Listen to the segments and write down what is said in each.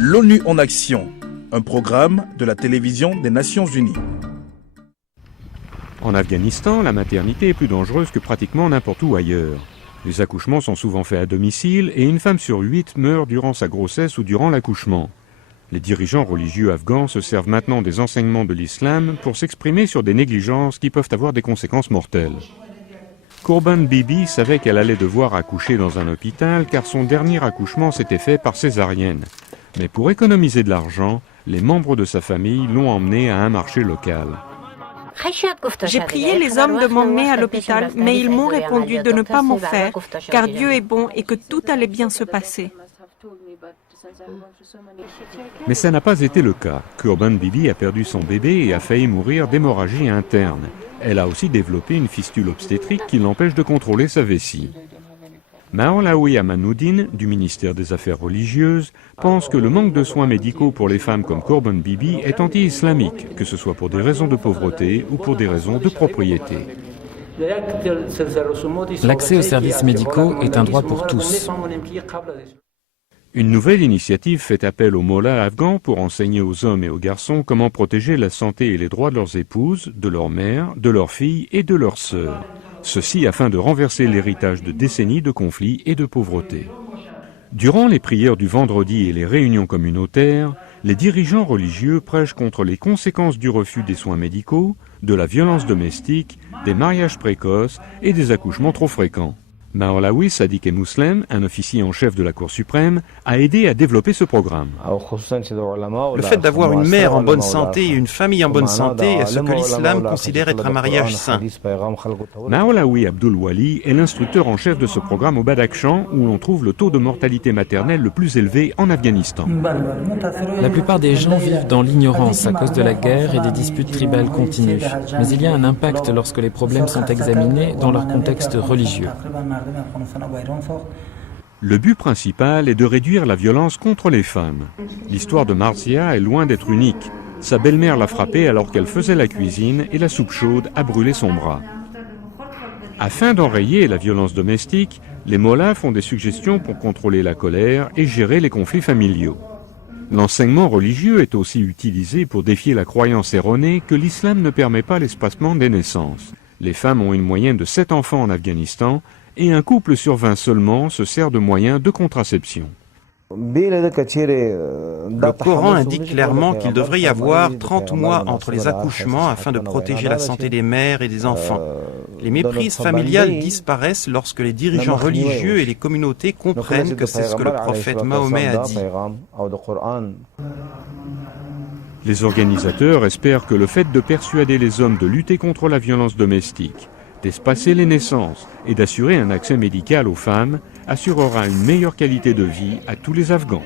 L'ONU en action, un programme de la télévision des Nations Unies. En Afghanistan, la maternité est plus dangereuse que pratiquement n'importe où ailleurs. Les accouchements sont souvent faits à domicile et une femme sur 8 meurt durant sa grossesse ou durant l'accouchement. Les dirigeants religieux afghans se servent maintenant des enseignements de l'islam pour s'exprimer sur des négligences qui peuvent avoir des conséquences mortelles. Qurban Bibi savait qu'elle allait devoir accoucher dans un hôpital car son dernier accouchement s'était fait par césarienne. Mais pour économiser de l'argent, les membres de sa famille l'ont emmenée à un marché local. J'ai prié les hommes de m'emmener à l'hôpital, mais ils m'ont répondu de ne pas m'en faire, car Dieu est bon et que tout allait bien se passer. Mais ça n'a pas été le cas. Qurban Bibi a perdu son bébé et a failli mourir d'hémorragie interne. Elle a aussi développé une fistule obstétrique qui l'empêche de contrôler sa vessie. Maolawi Amanuddin, du ministère des Affaires religieuses, pense que le manque de soins médicaux pour les femmes comme Qurban Bibi est anti-islamique, que ce soit pour des raisons de pauvreté ou pour des raisons de propriété. L'accès aux services médicaux est un droit pour tous. Une nouvelle initiative fait appel aux mollahs afghans pour enseigner aux hommes et aux garçons comment protéger la santé et les droits de leurs épouses, de leurs mères, de leurs filles et de leurs sœurs. Ceci afin de renverser l'héritage de décennies de conflits et de pauvreté. Durant les prières du vendredi et les réunions communautaires, les dirigeants religieux prêchent contre les conséquences du refus des soins médicaux, de la violence domestique, des mariages précoces et des accouchements trop fréquents. Maolawi Sadiq et Mouslem, un officier en chef de la Cour suprême, a aidé à développer ce programme. Le fait d'avoir une mère en bonne santé et une famille en bonne santé est ce que l'islam considère être un mariage sain. Maolawi Abdul Wali est l'instructeur en chef de ce programme au Badakhshan, où l'on trouve le taux de mortalité maternelle le plus élevé en Afghanistan. La plupart des gens vivent dans l'ignorance à cause de la guerre et des disputes tribales continues. Mais il y a un impact lorsque les problèmes sont examinés dans leur contexte religieux. Le but principal est de réduire la violence contre les femmes. L'histoire de Marcia est loin d'être unique. Sa belle-mère l'a frappée alors qu'elle faisait la cuisine et la soupe chaude a brûlé son bras. Afin d'enrayer la violence domestique, les mollahs font des suggestions pour contrôler la colère et gérer les conflits familiaux. L'enseignement religieux est aussi utilisé pour défier la croyance erronée que l'islam ne permet pas l'espacement des naissances. Les femmes ont une moyenne de 7 enfants en Afghanistan et un couple sur 20 seulement se sert de moyens de contraception. Le Coran indique clairement qu'il devrait y avoir 30 mois entre les accouchements afin de protéger la santé des mères et des enfants. Les méprises familiales disparaissent lorsque les dirigeants religieux et les communautés comprennent que c'est ce que le prophète Mahomet a dit. Les organisateurs espèrent que le fait de persuader les hommes de lutter contre la violence domestique, d'espacer les naissances et d'assurer un accès médical aux femmes assurera une meilleure qualité de vie à tous les Afghans.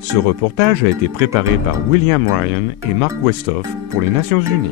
Ce reportage a été préparé par William Ryan et Mark Westhoff pour les Nations Unies.